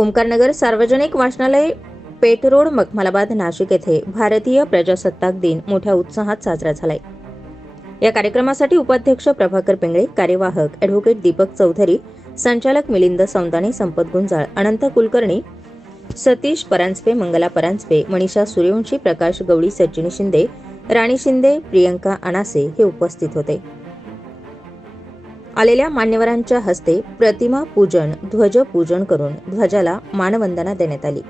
ओंकारनगर सार्वजनिक वाचनालय पेठ रोड मखमलाबाद नाशिक येथे भारतीय प्रजासत्ताक दिन मोठ्या उत्साहात साजरा झालाय. या कार्यक्रमासाठी उपाध्यक्ष प्रभाकर पिंगळे कार्यवाहक ॲडव्होकेट दीपक चौधरी संचालक मिलिंद सौंदाणे संपत गुंजाळ अनंत कुलकर्णी सतीश परांजपे मंगला परांजपे मनीषा सूर्यवंशी प्रकाश गवळी सचिन शिंदे राणी शिंदे प्रियंका अनासे हे उपस्थित होते. आलेल्या मान्यवरांच्या हस्ते प्रतिमा पूजन ध्वज पूजन करून ध्वजाला मानवंदना देण्यात आली.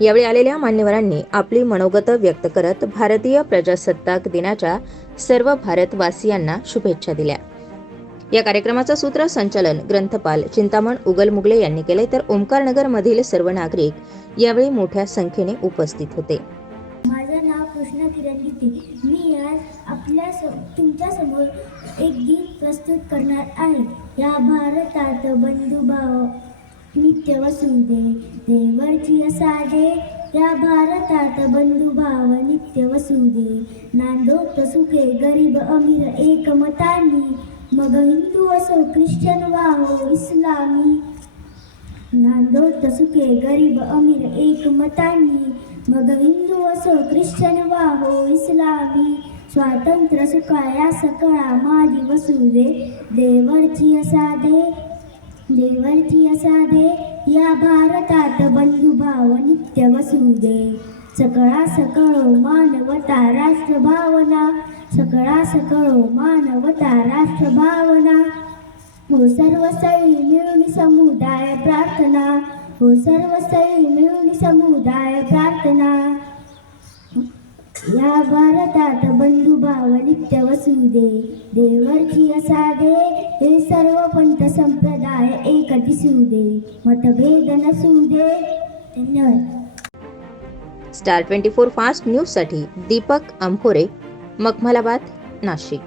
यावेळी आलेल्या मान्यवरांनी आपली मनोगत व्यक्त करत भारतीय प्रजासत्ताक दिनाच्या सर्व भारतवासियांना शुभेच्छा दिल्या. या कार्यक्रमाचं सूत्रसंचालन ग्रंथपाल चिंतामण उगल मुगले यांनी केले तर ओंकारनगर मधील सर्व नागरिक यावेळी मोठ्या संख्येने उपस्थित होते. माझं नाव कृष्ण किरण मी आज आपल्या तुमच्यासमोर एक गीत प्रस्तुत करणार आहे. या भारतात बंधुभाव नित्य वसुदे देवरची साधे या भारतात बंधुभाव नित्य वसुदे नांदोत सुखे गरीब अमीर एकमतानी. मग हिंदू असो ख्रिश्चन वाहो इस्लामी. नांदोत सुखे गरीब अमीर एकमतानी. मग हिंदू असो ख्रिश्चन वाहो इस्लामी स्वातंत्र्य सुखाया सकळा माझी वसुदे देवरची असादे देवरची असादे या भारतात बंधुभाव नित्य वसुदे सकळा सकळो मानवता राष्ट्रभावना सकळा सकळो मानवता राष्ट्रभावना हो सर्व स्थळी मिळून समुदाय प्रार्थना हो सर्व सई मिळून समुदाय प्रार्थना. या भारतात बंधुभाव नित्य वसुदे देवरची असादे हे सर्व पंथ संप्रदाय एक दिसू दे. मतभेद नसू दे. धन्यवाद. स्टार ट्वेंटी फोर फास्ट न्यूजसाठी दीपक अंभोरे मखमलाबाद नाशिक.